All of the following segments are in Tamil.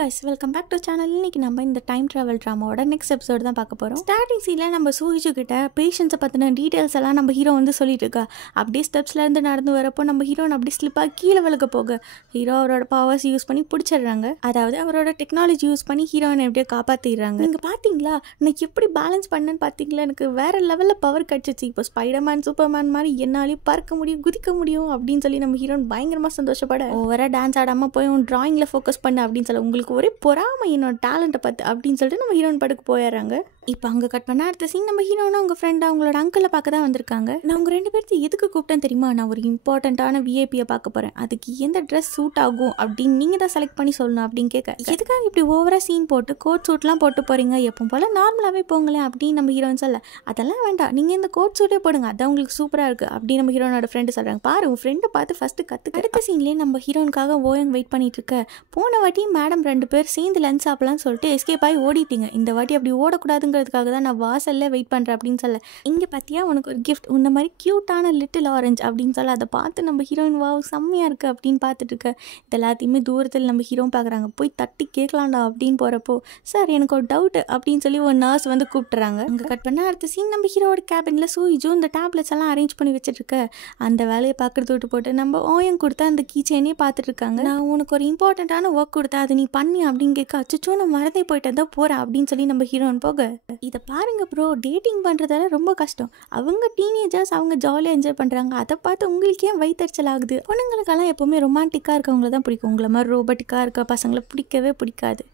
guys, welcome back to channel. இன்னைக்கு நம்ம இந்த டைம் டிராவல் ட்ராமாவோட நெக்ஸ்ட் எபிசோட் தான் பார்க்க போகிறோம். ஸ்டார்டிங் சீனில் நம்ம சூஹிஜு கிட்ட பேஷன்ஸை பற்றின டீட்டெயில்ஸ் எல்லாம் நம்ம ஹீரோ வந்து சொல்லிட்டு இருக்கா. அப்படியே ஸ்டெப்ஸ்லேருந்து நடந்து வரப்போ நம்ம ஹீரோன் அப்படி ஸ்லிப்பாக கீழே விழுக போக ஹீரோ அவரோட பவர்ஸ் யூஸ் பண்ணி பிடிச்சிடுறாங்க. அதாவது அவரோட டெக்னாலஜி யூஸ் பண்ணி ஹீரோனை எப்படியோ காப்பாற்றிடுறாங்க. நீங்கள் பார்த்தீங்களா எனக்கு எப்படி பேலன்ஸ் பண்ணேன்னு பார்த்தீங்களா, எனக்கு வேறு லெவலில் பவர் கிடச்சிச்சு. இப்போ ஸ்பைடர்மேன் சூப்பர்மேன் மாதிரி என்னாலையும் பறக்க முடியும் குதிக்க முடியும் அப்படின்னு சொல்லி நம்ம ஹீரோன் பயங்கரமாக சந்தோஷப்பட ஓவராக டான்ஸ் ஆடாமல் போய் உன் ட்ராயிங்கில் ஃபோக்கஸ் பண்ண அப்படின்னு சொல்ல உங்களுக்கு ஒரே பொறாமை என்னோட டேலண்ட்டை பார்த்து அப்படின்னு சொல்லிட்டு நம்ம ஹீரோயின் படுக்கு போயிடுறாங்க. இப்போ அங்கே கட் பண்ண அடுத்த சீன் நம்ம ஹீரோனா அவங்க ஃப்ரெண்ட் அவங்களோட அங்கிளை பார்க்க தான் வந்திருக்காங்க. நான் அவங்க 2 பேர்த்து எதுக்கு கூப்பிட்டேன் தெரியுமா, நான் ஒரு இம்பார்ட்டண்ட்டான விஐபியை பார்க்க போகிறேன், அதுக்கு எந்த ட்ரெஸ் சூட் ஆகும் அப்படின்னு நீங்கள் தான் செலக்ட் பண்ணி சொல்லணும் அப்படின்னு கேட்க, எதுக்காக இப்படி ஓவராக சீன் போட்டு கோட் சூட்லாம் போட்டு போகிறீங்க, எப்போ போல் நார்மலாகவே போங்களேன் அப்படின்னு நம்ம ஹீரோயின் சொல்ல, அதெல்லாம் வேண்டாம் நீங்கள் இந்த கோட் சூட்டே போடுங்க அதான் உங்களுக்கு சூப்பராக இருக்குது அப்படின்னு நம்ம ஹீரோனோட ஃப்ரெண்டு சொல்கிறாங்க. பாரு உன் ஃப்ரெண்டை பார்த்து ஃபஸ்ட்டு கற்றுக்க. அடுத்த சீன்லேயே நம்ம ஹீரோனுக்காக ஓயங் வெயிட் பண்ணிட்டு இருக்க, போன வாட்டி மேடம் 2 பேர் சேர்ந்து லஞ்ச் சாப்பிடலாம்னு சொல்லிட்டு எஸ்கேப் ஆகி ஓடிட்டீங்க, இந்த வாட்டி அப்படி ஓடக்கூடாதுங்கிறதுக்காக தான் நான் வாசல்ல வெயிட் பண்ணுறேன் அப்படின்னு சொல்ல, இங்கே பார்த்தியா உனக்கு ஒரு கிஃப்ட் உன்ன மாதிரி க்யூட்டான லிட்டில் ஆரஞ்ச் அப்படின்னு சொல்ல, அதை பார்த்து நம்ம ஹீரோயின் வாவ் செம்மையாக இருக்குது அப்படின்னு பார்த்துட்டு இருக்க. இது எல்லாத்தையுமே தூரத்தில் நம்ம ஹீரோன் பார்க்குறாங்க. போய் தட்டி கேட்கலாம்டா அப்படின்னு போகிறப்போ, சார் எனக்கு ஒரு டவுட்டு அப்படின்னு சொல்லி ஒரு நர்ஸ் வந்து கூப்பிட்டுறாங்க. அங்கே கட் பண்ண அடுத்த சீன் நம்ம ஹீரோட கேபினில் சூஹிஜு இந்த டேப்லெட்ஸ் எல்லாம் அரேஞ்ச் பண்ணி வச்சுட்டு இருக்க. அந்த வேலையை பார்க்குறது விட்டு போட்டு நம்ம ஓயம் கொடுத்தா அந்த கீச்சைனே பார்த்துட்டு இருக்காங்க. நான் உனக்கு ஒரு இம்பார்ட்டண்ட்டான ஒர்க் கொடுத்தா அதை நீ பண்ணி அப்படின்னு கேட்க, அச்சோ நான் மறந்தே போயிட்டு தான் போகிறேன் அப்படின்னு சொல்லி நம்ம ஹீரோன் போக, இதை பாருங்க ப்ரோ டேட்டிங் பண்ணுறதால ரொம்ப கஷ்டம், அவங்க டீனேஜர்ஸ் அவங்க ஜாலியாக என்ஜாய் பண்ணுறாங்க, அதை பார்த்து உங்களுக்கு ஏன் வயிற்றுச்சல் ஆகுது, பொண்ணுங்களுக்கெல்லாம் எப்போவுமே ரொமான்டிக்காக இருக்கவங்கள தான் பிடிக்கும், உங்களை மாதிரி ரோபோட்டிக்காக இருக்க பசங்களை பிடிக்கவே பிடிக்காது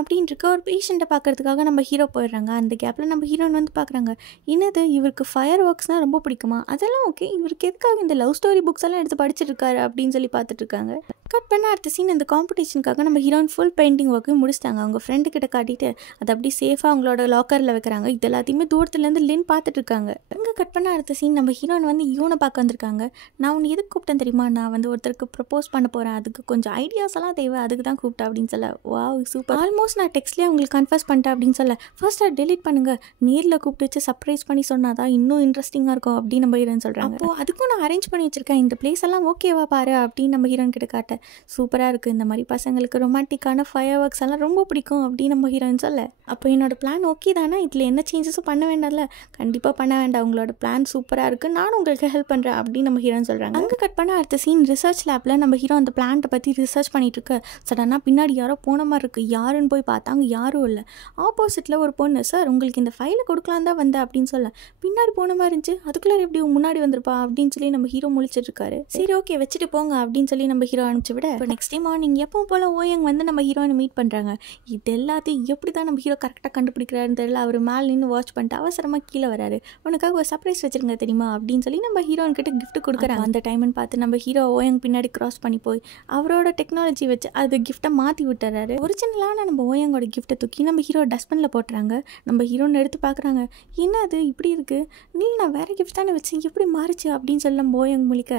அப்படின்ட்டுருக்க. ஒரு பேஷண்ட்டை பார்க்குறதுக்காக நம்ம ஹீரோ போயிடுறாங்க. அந்த கேப்பில் நம்ம ஹீரோயின் வந்து பார்க்குறாங்க, என்னது இவருக்கு ஃபயர் ஒர்க்ஸ்னால் ரொம்ப பிடிக்குமா, அதெல்லாம் ஓகே, இவருக்கு எதுக்காக இந்த லவ் ஸ்டோரி புக்ஸ் எல்லாம் எடுத்து படிச்சுட்டு இருக்காரு அப்படின்னு சொல்லி பார்த்துட்டு இருக்காங்க. கட் பண்ண அடுத்த சீன் இந்த காம்படிஷனுக்காக நம்ம ஹீரோயின் ஃபுல் பெயிண்டிங் ஒர்க்கையும் முடிச்சிட்டாங்க. அவங்க ஃப்ரெண்டு கிட்ட காட்டிட்டு அதை அப்படி சேஃபாக அவங்களோட லாக்கரில் வைக்கிறாங்க. இது எல்லாத்தையுமே தூரத்துலேருந்து லின் பார்த்துட்டு இருக்காங்க. இங்கே கட் பண்ண அடுத்த சீன் நம்ம ஹீரோயின் வந்து இவனை பார்க்க வந்திருக்காங்க. நான் உன்னை எதுக்கு கூப்பிட்டேன் தெரியுமா, நான் வந்து ஒருத்தருக்கு ப்ரப்போஸ் பண்ண போகிறேன், அதுக்கு கொஞ்சம் ஐடியாஸ் எல்லாம் தேவை, அதுக்கு தான் கூப்பிட்டேன் அப்படின்னு சொல்ல, வாவ் சூப்பர், ஆல்மோஸ்ட் நான் டெக்ஸ்ட்லேயே அவங்களுக்கு கன்ஃபர்ஸ் பண்ணிட்டேன் அப்படின்னு சொல்ல, ஃபர்ஸ்ட் அதை டெலிட் பண்ணுங்கள், நேரில் கூப்பிட்டு வச்சு சர்ப்ரைஸ் பண்ணி சொன்னால் தான் இன்னும் இன்ட்ரெஸ்டிங்காக இருக்கும் அப்படின்னு நம்ம ஹீரோயின் சொல்கிறாங்க. அப்போது அதுக்கும் நான் அரேஞ்ச் பண்ணி வச்சுருக்கேன், இந்த பிளேஸ் எல்லாம் ஓகேவா பாரு அப்படின்னு நம்ம ஹீரோயின் கிட்ட காட்ட, சூப்பராக இருக்குது, இந்த மாதிரி பசங்களுக்கு ரொமான்டிக்கான ஃபயர் ஒர்க்ஸ் எல்லாம் ரொம்ப பிடிக்கும் அப்படின்னு நம்ம ஹீரோயின் சொல்ல, அப்போ என்னோட பிளான் ஓகே தானே, இதில் என்ன சேஞ்சஸும் பண்ண வேண்டாம்ல, கண்டிப்பாக பண்ண வேண்டாம், உங்களோட பிளான் சூப்பராக இருக்குது, நானும் உங்களுக்கு ஹெல்ப் பண்ணுறேன் அப்படின்னு நம்ம ஹீரோயின் சொல்கிறாங்க. அங்கே கட் பண்ண அடுத்த சீன் ரிசர்ச் லேபில் நம்ம ஹீரோ அந்த பிளான்ட்டை பற்றி ரிசர்ச் பண்ணிட்டு இருக்க, சடனாக பின்னாடி யாரோ போன மாதிரி இருக்குது, யாருன்னு போய் பார்த்தாங்க, யாரும் இல்லை. ஆப்போசிட்டில் ஒரு பொண்ணு, சார் உங்களுக்கு இந்த ஃபைலை கொடுக்கலாம் தான் வந்தேன் அப்படின்னு சொல்ல, பின்னாடி போன மாதிரி இருந்துச்சு, அதுக்குள்ளே எப்படி முன்னாடி வந்திருப்பா அப்படின்னு சொல்லி நம்ம ஹீரோ முழிச்சிட்டு இருக்காரு. சரி ஓகே வச்சுட்டு போங்க அப்படின்னு சொல்லி நம்ம ஹீரோ அனுப்பிச்சு விட, இப்போ நெக்ஸ்ட் டே மார்னிங் எப்பவும் போல் ஓயங் வந்து நம்ம ஹீரோயினை மீட் பண்ணுறாங்க. இது எல்லாத்தையும் எப்படி தான் நம்ம ஹீரோ கரெக்டாக கண்டுபிடிக்கிறாருன்னு தெரியல. அவர் மேலே நின்று வாட்ச் பண்ணிட்டு அவசரமாக கீழே வராரு. உனக்காக ஒரு சர்ப்ரைஸ் வச்சிருங்க தெரியுமா அப்படின்னு சொல்லி நம்ம ஹீரோயின் கிட்ட கிஃப்ட் கொடுக்குறாங்க. அந்த டைம்னு பார்த்து நம்ம ஹீரோ ஓயங் பின்னாடி கிராஸ் பண்ணி போய் அவரோட டெக்னாலஜி வச்சு அது கிஃப்ட்டை மாற்றி விட்டுறாரு. ஒரிஜினலான நம்ம ஓயங்கோட கிஃப்ட்டை தூக்கி நம்ம ஹீரோ டஸ்ட்பினில் போட்டுறாங்க. நம்ம ஹீரோன்னு எடுத்து பார்க்குறாங்க, என்ன அது இப்படி இருக்குது, நீ நான் வேறு கிஃப்ட் தானே வச்சேன் எப்படி மாறிச்சு அப்படின்னு சொல்லி நம்ம ஓயங் முழிக்க,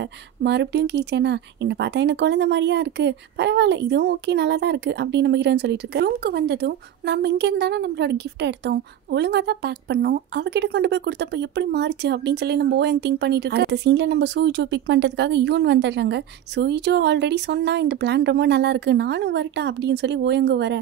மறுபடியும் கீச்சேனா என்னை பார்த்தா எனக்கு குழந்தை மாதிரியா இருக்குது, பரவாயில்ல இதுவும் ஓகே நல்லா தான் இருக்குது அப்படின்னு நம்ம ஹீரோன்னு சொல்லிட்டு இருக்கு. ரூமுக்கு வந்ததும் நம்ம இங்கே இருந்தானே நம்மளோட கிஃப்ட்டை எடுத்தோம், ஒழுங்காக தான் பேக் பண்ணோம், அவகிட்ட கொண்டு போய் கொடுத்தப்ப எப்படி மாறிச்சு அப்படின்னு சொல்லி நம்ம ஓயங் திங்க் பண்ணிட்டு இருக்கு. அடுத்த சீனில் நம்ம சூஹிஜோ பிக் பண்ணுறதுக்காக யூன் வந்துடுறாங்க. சூஹிஜோ ஆல்ரெடி சொன்னால் இந்த பிளான் ரொம்ப நல்லா இருக்குது, நானும் வரட்டா அப்படின்னு சொல்லி ஓயங்கு வர,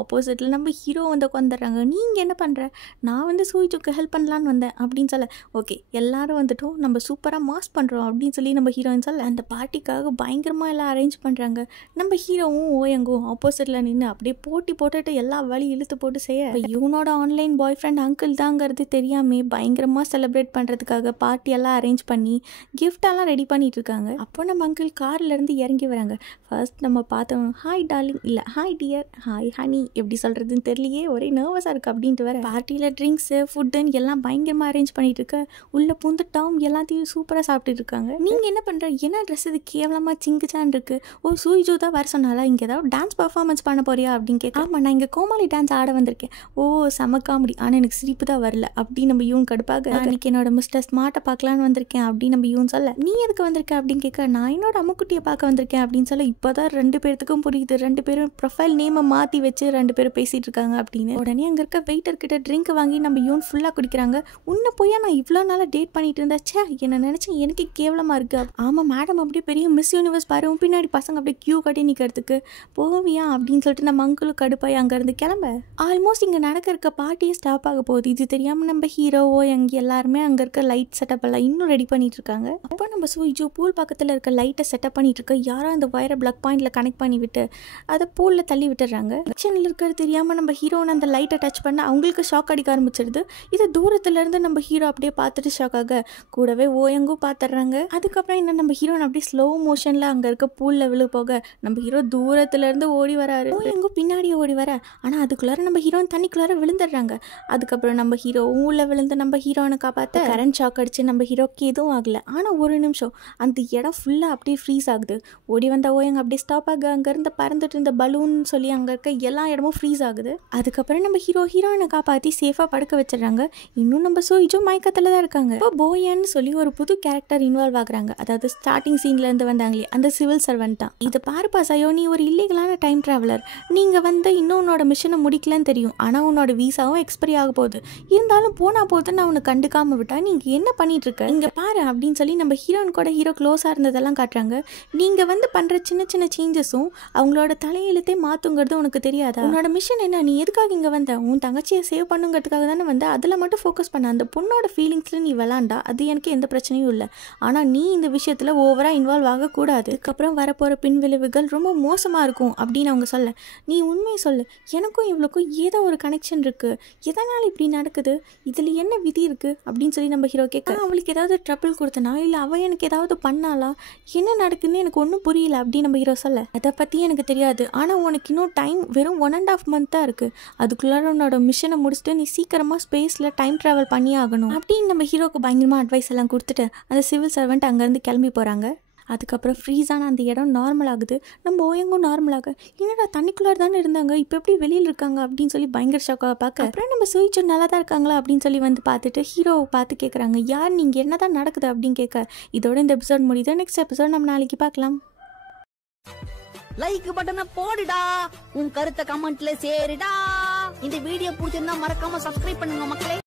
ஆப்போசிட்டில் நம்ம ஹீரோ வந்து உட்காந்துடுறாங்க. நீங்கள் என்ன பண்ணுற, நான் வந்து சூஹிஜோக்கு ஹெல்ப் பண்ணலான்னு வந்தேன் அப்படின்னு சொல்ல, ஓகே எல்லாரும் வந்துட்டோம் நம்ம சூப்பராக மாஸ் பண்ணுறோம் அப்படின்னு சொல்லி நம்ம ஹீரோயின் சொல்ல, அந்த பார்ட்டிக்காக பயங்கரமாக எல்லாம் அரேஞ்ச் பண்ணுறாங்க. நம்ம ஹீரோவும் ஓயங்கும் ஆப்போசிட்டில் நின்று அப்படியே போட்டி போட்டுட்டு எல்லா வழி இழுத்து போட்டு செய்ய, இவனோட ஆன்லைன் பாய் ஃப்ரெண்ட் அங்கிள் தாங்கிறது தெரியாமல் பயங்கரமாக செலிப்ரேட் பண்ணுறதுக்காக பார்ட்டியெல்லாம் அரேஞ்ச் பண்ணி கிஃப்டெல்லாம் ரெடி பண்ணிட்டு இருக்காங்க. அப்போ நம்ம அங்கிள் கார்லேருந்து இறங்கி வராங்க. ஃபர்ஸ்ட் நம்ம பார்த்தோம், ஹாய் டார்லிங் இல்லை ஹாய் டியர், ஹாய் ஹனி எப்படி சொல்கிறதுன்னு தெரியலையே, ஒரே நர்வஸாக இருக்குது அப்படின்ட்டு வர, பார்ட்டியில் ட்ரிங்க்ஸு ஃபுட்டுன்னு எல்லாம் பயங்கரமாக அரேஞ்ச் பண்ணிட்டு இருக்க, உள்ளே பூந்து டாம் எல்லாத்தையும் சூப்பராக சாப்பிட்டுட்டு இருக்காங்க. நீங்கள் என்ன பண்ணுற, என்ன ட்ரெஸ் இது கேவலமாக சிங்குச்சான் இருக்குது, ஓ சூஹிஜோ தான் வர சொன்னாலா, இங்கே ஏதாவது டான்ஸ் பர்ஃபார்மன்ஸ் பண்ண போறியா அப்படின்னு கேட்க, ஆமாம் நான் இங்கே கோமாளி டான்ஸ் ஆட வந்திருக்கேன், ஓ செம காமெடி ஆனால் எனக்கு சிரிப்பு தான் வரல அப்படின்னு நம்ம யூன் கடுப்பாக, அன்றைக்கி என்னோட மிஸ்டர் ஸ்மார்ட்டை பார்க்கலான்னு வந்திருக்கேன் அப்படின்னு நம்ம யூன் சொல்ல, நீ எதுக்கு வந்திருக்க அப்படின்னு கேட்க, நான் என்னோட அம்முக்குட்டியை பார்க்க வந்திருக்கேன் அப்படின்னு சொல்ல, இப்போ தான் 2 பேர்த்துக்கும் புரியுது, 2 பேரும் ப்ரொஃபைல் நேமை மாற்றி வச்சு 2 பேரும் பேசிகிட்டு இருக்காங்க அப்படின்னு. உடனே அங்கே இருக்க வெயிட்டர்கிட்ட ட்ரிங்க் வாங்கி நம்ம யூன் ஃபுல்லாக குடிக்கிறாங்க. உன்னை போய் நான் இவ்வளோ நாளாக டேட் பண்ணிட்டு இருந்தா, சே என்ன நினச்சி எனக்கு கேவலமாக இருக்குது, ஆமாம் மேடம் அப்படியே பெரிய மிஸ் யூனிவர்ஸ் பாரு பின்னாடி பசங்க அப்படியே கியூ கட்டி நிற்கிறதுக்கு. போவியா அப்படின்னு சொல்லிட்டு நம்ம அங்கிளும் கடுப்பாய் அங்கேருந்து கிளம்ப. ஆல்மோஸ்ட் இங்கே நடக்க பார்ட்டியே ஸ்டாப் ஆக போகுது. இது தெரியாமல் நம்ம ஹீரோவோ எங்கே எல்லாருமே அங்கே இருக்க லைட் செட்டப் எல்லாம் இன்னும் ரெடி பண்ணிட்டு இருக்காங்க. அப்போ நம்ம சூயிஜு பூல் பக்கத்தில் இருக்க லைட்டை செட்டப் பண்ணிட்டு இருக்க யாரோ அந்த வயரை பிளக் பாயிண்ட்ல கனெக்ட் பண்ணி விட்டு அதை பூலில் தள்ளி விட்டுறாங்க. ஆக்ஷனில் இருக்கிறது தெரியாமல் நம்ம ஹீரோன்னு அந்த லைட்டை டச் பண்ண அவங்களுக்கு ஷாக் அடிக்க ஆரம்பிச்சிருது. இது தூரத்துலேருந்து நம்ம ஹீரோ அப்படியே பார்த்துட்டு ஷாக் ஆக கூடவே ஓயங்கும் பார்த்துடுறாங்க. அதுக்கப்புறம் என்ன நம்ம ஹீரோன் அப்படியே ஸ்லோ மோஷனில் அங்கே இருக்க பூலில் விழு போக நம்ம ஹீரோ தூரத்துலேருந்து ஓடி வராரு. ஓயங்கும் பின்னாடியே ஓடி வர. ஆனால் அதுக்குள்ளார நம்ம ஹீரோயின் தண்ணிக்குள்ளார விழுந்துடுறாங்க. அதுக்கப்புறம் நம்ம ஹீரோ உள்ள விழுந்து நம்ம ஹீரோனை காப்பாற்ற கரண்ட் ஷாக் அடிச்சு நம்ம ஹீரோக்கு எதுவும் ஆகலை. ஆனால் ஒரு நிமிஷம் அந்த இடம் ஃபுல்லாக அப்படியே ஃப்ரீஸ் ஆகுது. ஓடி வந்த ஓயங்க அப்படியே ஸ்டாப் ஆக அங்கேருந்து பறந்துட்டு இருந்த பலூன் சொல்லி அங்கே இருக்க எல்லா இடமும் ஃப்ரீஸ் ஆகுது. அதுக்கப்புறம் நம்ம ஹீரோயினை காப்பாற்றி சேஃபாக படுக்க வச்சிடறாங்க. இன்னும் நம்ம சூயிஜும் மயக்கத்தில் தான் இருக்காங்க. இப்போ போயன்னு சொல்லி ஒரு புது கேரக்டர் இன்வால்வ் ஆகுறாங்க. அதாவது ஸ்டார்டிங் சீன்லேருந்து வந்தாங்களே அந்த சிவில் சர்வெண்ட் தான். இது பாருப்பா சயோ, நீ ஒரு இல்லீகலான டைம் ட்ராவலர். நீங்கள் இன்னும் உன்னோட மிஷனை முடிக்கலன்னு தெரியும். ஆனால் உன்னோட வீசாவும் எக்ஸ்பைரி ஆக போகுது. இருந்தாலும் போனா போது நான் உன்னை கண்டுக்காம விட்டா நீங்கள் என்ன பண்ணிட்டு இருக்க இங்கே பாரு அப்படின்னு சொல்லி நம்ம ஹீரோயின் கூட ஹீரோ க்ளோஸாக இருந்ததெல்லாம் காட்டுறாங்க. நீங்கள் பண்ணுற சின்ன சின்ன சேஞ்சஸும் அவங்களோட தலையெழுத்தே மாற்றுங்கிறது உனக்கு தெரியாதா? உன்னோட மிஷன் என்ன? நீ எதுக்காக இங்கே வந்த? உன் தங்கச்சியை சேவ் பண்ணுங்கிறதுக்காக தானே வந்த. அதில் மட்டும் ஃபோக்கஸ் பண்ண. அந்த பொண்ணோட ஃபீலிங்ஸில் நீ விளாண்டா அது எனக்கு எந்த பிரச்சனையும் இல்லை. ஆனால் நீ இந்த விஷயத்தில் ஓவராக இன்வால்வ் ஆகக்கூடாது. அதுக்கப்புறம் வரப்போகிற பின்விளைவுகள் ரொம்ப மோசமாக இருக்கும் அப்படின்னு அவங்க சொல்ல, நீ உண்மையை சொல்லு, எனக்கும் இவளுக்கும் ஏதோ ஒரு கனெக்ஷன் இருக்குது, எதனால் இப்படி நடக்குது, இதில் என்ன விதி இருக்குது அப்படின்னு சொல்லி நம்ம ஹீரோ கேட்க, அவளுக்கு ஏதாவது ட்ரபிள் கொடுத்தனா இல்லை அவள் எனக்கு ஏதாவது பண்ணாலா, என்ன நடக்குதுன்னு எனக்கு ஒன்றும் புரியல அப்படின்னு நம்ம ஹீரோ சொல்ல, அதை பற்றி எனக்கு தெரியாது, ஆனால் உனக்கு இன்னும் டைம் வெறும் 1.5 month தான் இருக்குது, அதுக்குள்ளார உன்னோட மிஷனை முடிச்சுட்டு நீ சீக்கிரமாக ஸ்பேஸில் டைம் ட்ராவல் பண்ணி ஆகணும் அப்படின்னு நம்ம ஹீரோக்கு பயங்கரமாக அட்வைஸ் எல்லாம் கொடுத்துட்டு அந்த சிவில் சர்வெண்ட் அங்கேருந்து கிளம்பி போகிறாங்க. அதுக்கப்புறம் ஃப்ரீஸான அந்த இடம் நார்மல் ஆகுது. நம்ம ஓயங்கும் நார்மலாக, என்னடா தண்ணிக்குள்ளார தானே இருந்தாங்க, இப்போ எப்படி வெளியில் இருக்காங்க அப்படின்னு சொல்லி பயங்கர ஷாக்காக பார்க்க, அப்புறம் நம்ம சூயிஜு நல்லா தான் இருக்காங்களா அப்படின்னு சொல்லி பார்த்துட்டு ஹீரோவை பார்த்து கேட்குறாங்க, யார் நீங்கள், என்ன தான் நடக்குது அப்படின்னு கேட்க. இதோட இந்த எபிசோட் முடியுது. நெக்ஸ்ட் எபிசோட் நம்ம நாளைக்கு பார்க்கலாம். லைக் பட்டனை போடுடா, உன் கருத்தை கமெண்ட்ல சேருடா. இந்த வீடியோ பிடிச்சிருந்தா மறக்காம சப்ஸ்கிரைப் பண்ணுங்க மக்களே.